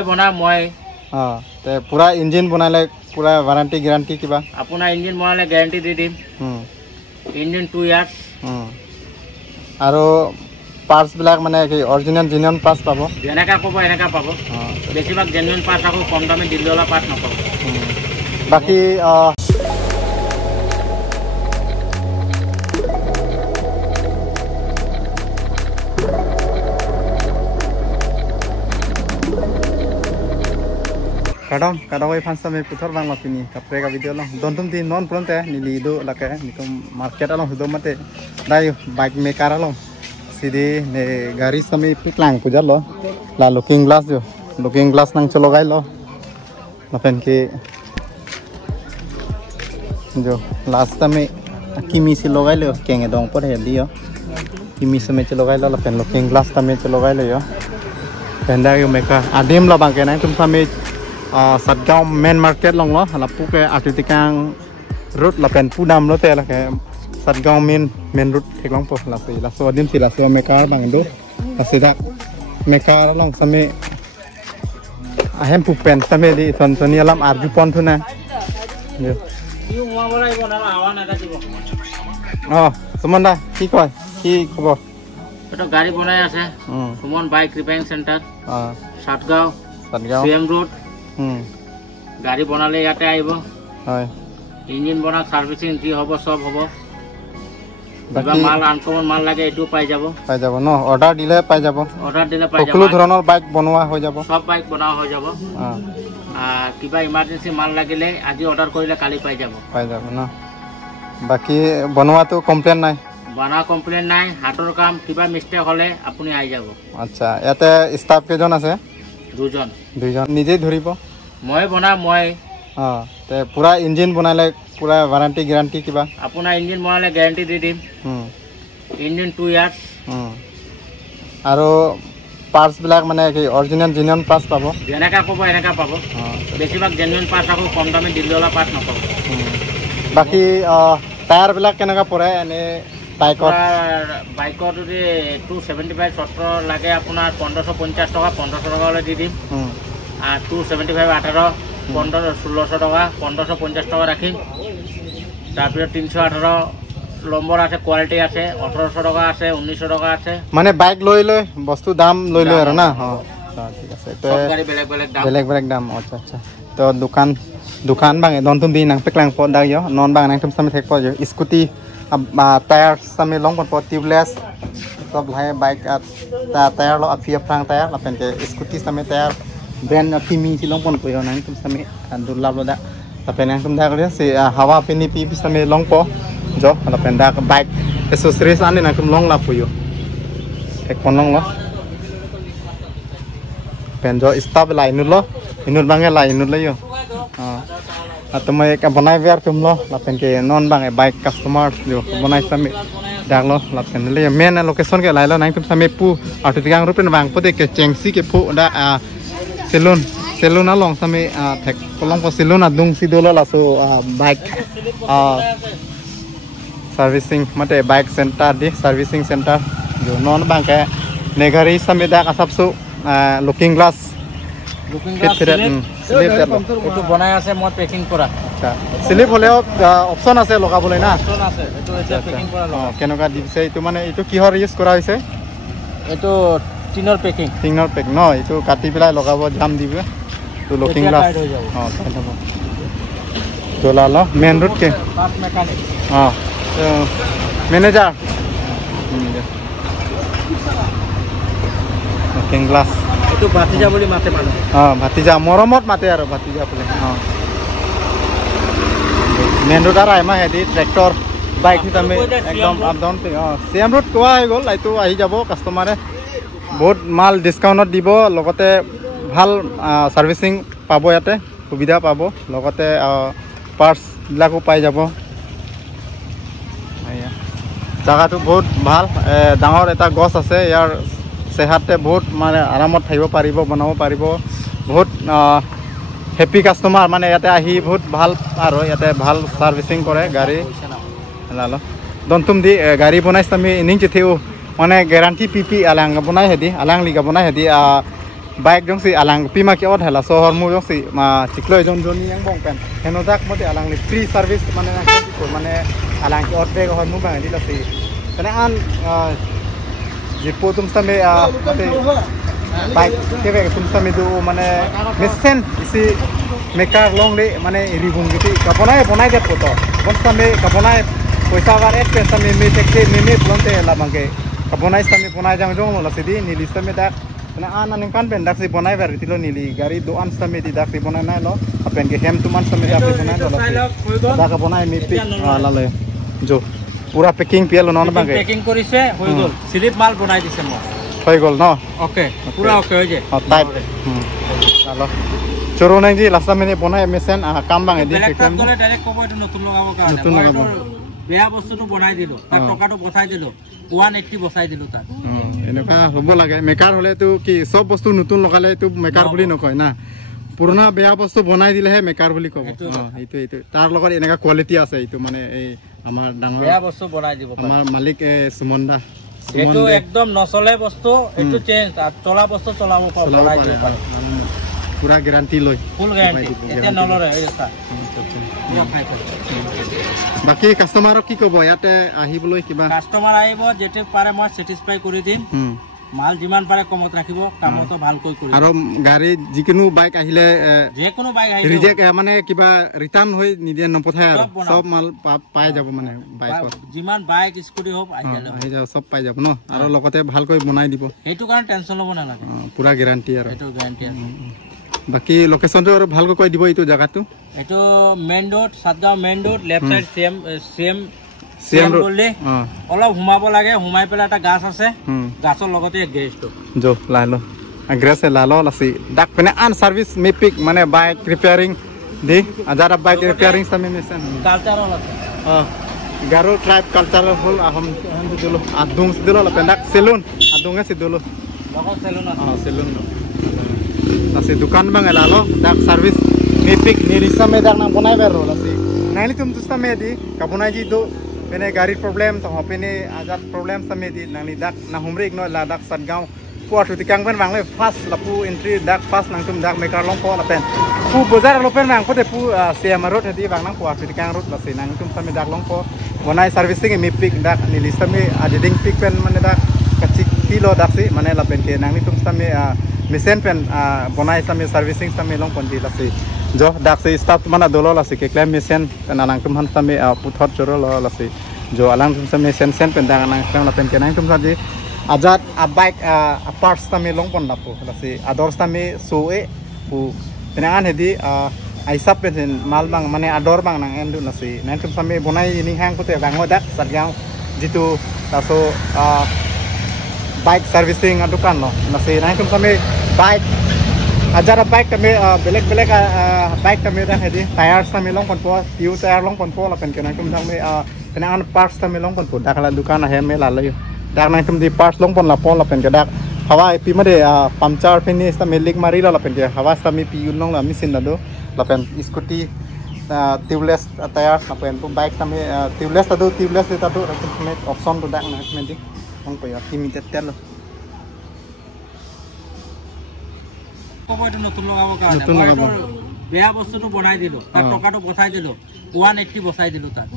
মই বনাম মই তে পুৰা ইঞ্জিন বনালে পুৰা ৱাৰেণ্টি গ্যাৰাণ্টি কিবা আপোনাৰ ইঞ্জিন বনালে গ্যাৰাণ্টি দি দিম ইঞ্জিন 2 ইয়াৰ্ছ আৰু পাৰ্টছ বিলাক মানে কি অৰিজিনেল জেনুইন পাৰ্টছ পাব যেনেকা ক'ব এনেকা পাব বেছিভাগ জেনুইন পাৰ্টছ আকৌ কম দামে দিল্লীৱালা পাৰ্টছ নাপাব বাকি kadang way fansa me putar bang lapini kapre ka video lo dontum ti non pronte ni lido lake nikum market along hudo mate dai bike maker along sidi ne gari sami pitlang pujar lo la looking glass nang chalo gai lo lapen ke jo last time kimi si logai lo kenge dong por he dio kimi same chalo gai lo lapen looking glass tame chalo gai lo yo penda yo meka adem la bang ke nang tum same Satgaon main market long lo la pu ke artitikang route la pen pu dam lo te la ke Satgaon main route thek long po la so dim si la so meka bang do la sida meka long same ahem pu pen same di son soni alam arju pon thuna yo yu ma borai bona awan eta dibo sumanda ki koy ki khobor এটা গাড়ি বনাই আছে Suman bike repairing centre Satgaon CM road গাড়ি বনালে ইয়াতে আইব হয় engine বনা সার্ভিসিং কি হবো সব হবো বাকি মাল আনকমন মাল লাগে এটু পাই যাব ন অর্ডার দিলে পাই যাব সকলো ধৰণৰ বাইক বনোৱা হৈ যাব সব বাইক বনোৱা হৈ যাব কিবা ইমাৰ্জেন্সি মাল লাগিলে আজি অৰ্ডাৰ কৰিলে কালি পাই যাব ন বাকি বনোৱাটো কমপ্লেইন নাই বানা কমপ্লেইন নাই হাতৰ কাম কিবা মিস্টেক হলে আপুনি আই যাব আচ্ছা ইয়াতে স্টাফ কেজন আছে দুজন নিজে ধৰিব মই বনা মই তে পুৰা ইঞ্জিন বনালে পুৰা ৱাৰেণ্টি গ্যাৰাণ্টি কিবা আপোনাৰ ইঞ্জিন বনালে গ্যাৰাণ্টি দি দিম ইঞ্জিন 2 ইয়াৰ্ছ আৰু পাৰ্টছ বিলাক মানে কি অৰিজিনেল জেনুইন পাৰ্টছ পাব যেনেকা ক'ব এনেকা পাব বেছিভাগ জেনুইন পাৰ্টছ আকৌ কম দামে দিল্লীৱালা পাৰ্টছ নাপাব বাকি টায়াৰ বিলাক কেনেকা পৰে এনে বাইকত যদি 275 সত্তৰ লাগে আপোনাৰ 1550 টকা 1500 টকালৈ দি দিম আর 275 18 15 1600 টাকা 1550 টাকা রাখিম তারপরে 318 নম্বর আছে কোয়ালিটি আছে 1800 টাকা আছে 1900 টাকা আছে মানে বাইক লৈ বস্তু দাম লৈ আৰু না ঠিক আছে তো সব গাড়ি বেলেগ দাম আচ্ছা তো দোকান bang dontum di nang peklang po da yo non bang nang tum same thek po yo scooty tire same long po tubeless sob lai bike tire lo afia prang tire la pen ke scooty same tire brand kimi silong pon puyo nang tum same durlab lo da tapi nang tum da kali si hawa pini pi same long po jo la pen da bike accessories ane nang tum long la puyo ek pon long lo pen jo stop la inut bang la inut la yo atau mai ka banai ver tum lo la pen ke non bang bike customer jo banai same dak lo la pen le men location ke lai lo nang tum same pu artitikang rupen bang pote ke chengsi ke pu da selon along same thek kolong ko selon adung sidolo la so bike servicing mate bike center di servicing center jo non bang ke negari same dak asap su looking glass slip etu বনাই আছে মই packing কৰা আচ্ছা slip হলেও option আছে লগাবলৈ না option আছে এটো এটা পেকিং কৰা কেনকা দিছে এটো মানে এটো কিহৰ ইউজ কৰা হৈছে এটো টিনৰ পেকিং ন এটো কাটি পেলাই লগাব জাম দিব তো লুকিং গ্লাস তোলা লো মেন রোড के पार्ट मैकेनिक मैनेजर लुकिং গ্লাস এটো ভাতিজা বলি মাতে মানুহ ভাতিজা মৰমত মাতে আৰু ভাতিজা বলে মেন रोड আৰ আইমা হেদি ট্ৰেক্টৰ বাইক হিতামে একদম আপ ডাউন पे সেম रोड কোৱা হৈ গল লাইটো আহি যাব কাস্টমাৰে বহুত মাল ডিসকাউন্টত দিব লগতে ভাল সার্ভিসিং পাবো ইয়াতে সুবিধা পাবো লগতে পার্টস বিলাকো পাই যাব জায়গাটো বহুত ভাল ডাঙৰ এটা গছ আছে ইয়াৰ সেহাতে বহুত মানে আৰামত থাকিব পাৰিব বনাব পাৰিব বহুত হেপি কাস্টমাৰ মানে ইয়াতে আহি বহুত ভাল আৰু ইয়াতে ভাল সাৰ্ভিসিং কৰে গাড়ী লালো দন্তুম দি গাড়ী বনাইছ আমি ইনিং যেতেও মানে গ্যারান্টি পিপি আলাং বনাই হেদি আলাং লিগা বনাই হেদি bike jong si alang pima ki od hela sohor mu jong si ma chikloi jon joni yang bong pen henodak mode alang li free service mane na ko mane alang ki od be hor mu bang di la si kana an jipo tum same mate bike keve tum same do mane mesen isi mekar long le mane ribung giti kaponai jat ko to bon same kaponai poisa war et pen same me tekte me plonte la bange kaponai same ponai jang jong la sidi ni lista me dak na anan kan pen dak si ponai ver tilo nili gari do an same di dak si ponai na lo apen ke hem tuman same ap ponai lo la dak ponai mi pik la le jo pura packing piel non bange packing korise hoi gol slip mal bonai dise mo hoi gol no okay pura okay hoje type chalo choro nang ji last time bonai mesen kam bange di kam dole direct kobo etu notun lagabo karone notun lagabo বেয়া বস্তুটো বনাই দিলো তার টকাটো বসাই দিলো 180 বসাই দিলো তার এনেকা হব লাগে মেকার হলে তো কি সব বস্তু নতুন লগালে তো মেকার বুলি নকয় না পুরনা বেয়া বস্তু বনাই দিলেহে মেকার বুলি কব এইটো তার লগত এনেকা কোয়ালিটি আছে এইটো মানে এই আমার ডাঙৰ বেয়া বস্তু বনাই দিব আমাৰ মালিক সুমনদা এটো একদম নচলে বস্তু এটো চেঞ্জ আর চলা বস্তু চলাব বনাই দিব পুরা গ্যারান্টি লয় ফুল গ্যারান্টি এটা নলরে এইটা বাকি কাস্টমারক কি কব ইয়াতে আহিবলৈ কিবা কাস্টমার আইব যেতে পারে মই স্যাটিসফাই কৰি দিম মাল যিমান পাৰে কমত ৰাখিব কামটো ভালকৈ কৰি আৰু গাড়ী যিকোনো বাইক আহিলে যেকোনো বাইক আহিলে ৰিজেক্ট মানে কিবা ৰিটাৰ্ণ হৈ নিদিয়ে নপঠায় আৰু সব মাল পাই যাব মানে বাইকত যিমান বাইক স্কুটি হওক আহি যাব সব পাই যাব ন আৰু লগতে ভালকৈ বনাই দিব এইটো কাৰণ টেনচন ল'ব নালাগে পুৰা গ্যাৰান্টি আৰু এইটো গ্যাৰান্টি আছে বাকি লোকেশনটো আৰু ভালকৈ কৈ দিব এইটো জায়গাটো এইটো main road Satgaon main road left side same বললে অলপ ঘুমাব লাগে ঘুমাই পেলা এটা গাছ আছে গাছৰ লগতে গেৰেজটো জো লাইলো গ্ৰেছে লালো লাসি ডাক পেনে আন সার্ভিস মেপিক মানে বাইক রিপেয়ারিং দি আজারা বাইক রিপেয়ারিং সামে মেসেন কালচারাল আছে গারো ট্রাইব কালচারাল হল আহম দিলো আদুং দিলো পেন্দাক সেলুন আদুংে সিদলো লগো saloon saloon Nasi dukan bang elalo, dak service mepik nirisa me dak nang bonai berro nasi. Nani tum tu same di, kabunai ji do, pene gari problem, to pene ajat problem same di, nani dak na humre igno la dak Satgaon. Kuat tu tikang pen bang le fast lapu entry dak fast nang tum dak mekar long po la pen. Pu bazar lo pen bang po de pu siam road di bang nang kuat tu tikang road nasi nang tum same dak long po. Bonai servicing mepik dak nilista me ading pik pen mane dak kacik kilo dak si mane la pen ke nang tum same mesen pen bonai same servicing same long pon di lasi jo dak se staff mana dolo lasi ke claim mesen anang tum han same puthot joro lasi jo alang tum same sen pen dang anang claim la pen ke nang tum saji ajat a bike a parts same long pon lapu lasi ador same soe pu penangan hedi aisap pen mal bang mane ador bang nang endu lasi nang tum same bonai ini hang pute bang modak Satgaon jitu taso bike servicing adukan lo nasi nang tum same bike ajara bike kami belek bike kami dah hedi tayar kami long konpo tiu tayar long konpo la pen kenang tum same penangan parts kami long konpo dak la dukan he me la le dak nang tum di parts long pon la pon la pen kedak hawa pi made puncture finish ta melik mari la pen ke hawa sami pi yun long la mesin la do la pen scooty tubeless tayar la pen pu bike kami tubeless ta do option to dak nang pen di ong pe limited tel lo কবটো নতুন লগাব কাৰণে বেয়া বস্তুটো বনাই দিলো তার টকাটো বসাই দিলো 180 বসাই দিলো তার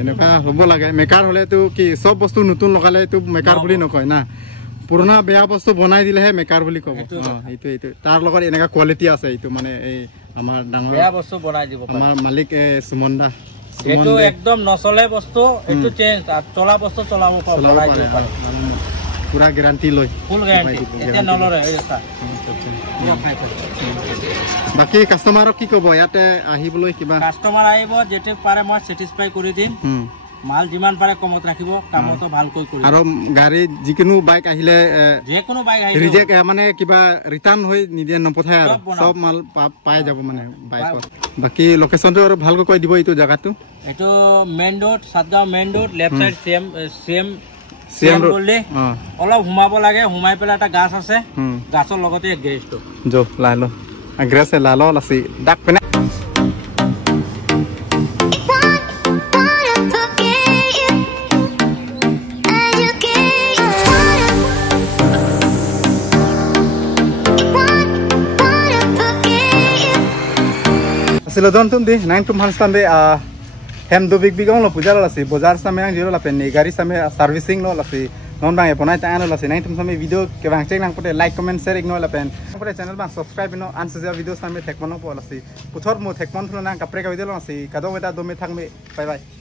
এনেকা হব লাগে মেকার হলে তো কি সব বস্তু নতুন লগালে তো মেকার বুলি নকয় না পুরনা বেয়া বস্তু বনাই দিলেহে মেকার বুলি কব এইটো তার লগত এনেকা কোয়ালিটি আছে এইটো মানে এই আমার ডাঙৰ বেয়া বস্তু বনাই দিব আমাৰ মালিক সুমনদা এটো একদম নচলে বস্তু এটো চেঞ্জ আর চলা বস্তু চলাব বনাই দিব পুরা গ্যারান্টি লয় ফুল গ্যারান্টি এটা নলরে এইটা বাকি কাস্টমারক কি কব ইয়াতে আহিবলৈ কিবা কাস্টমার আইব যেতে পারে মই স্যাটিসফাই কৰি দিম মাল যিমান পাৰে কমত ৰাখিব কামটো ভালকৈ কৰি আৰু গাড়ী যিকোনো বাইক আহিলে যেকোনো বাইক আহিলে ৰিজেক্ট মানে কিবা ৰিটাৰ্ণ হৈ নিদিয়ে নপঠায় আৰু সব মাল পাই যাব মানে বাইকত বাকি লোকেশনটো আৰু ভালকৈ কৈ দিব এইটো জায়গাটো এইটো main road Satgaon main road left side same বললে অলপ ঘুমাব লাগে ঘুমাই পেলা এটা গাছ আছে গাছৰ লগতে গেৰেজটো জো লাইলো গ্ৰেছে লালো লাসি ডাক পেনে asilo don tum di nang tum han sambe hem do big big lo puja lo lasi bazar sambe nang jiro la pen ni gari sambe servicing lo lasi non bang e ponai ta ano lasi nang tum sambe video ke bang check nang pote like comment share ignore la pen pote channel bang subscribe no answer video sambe thekmano po lasi puthor mo thekmon thlo nang kapre ka video lo lasi kado beta do me thang me bye bye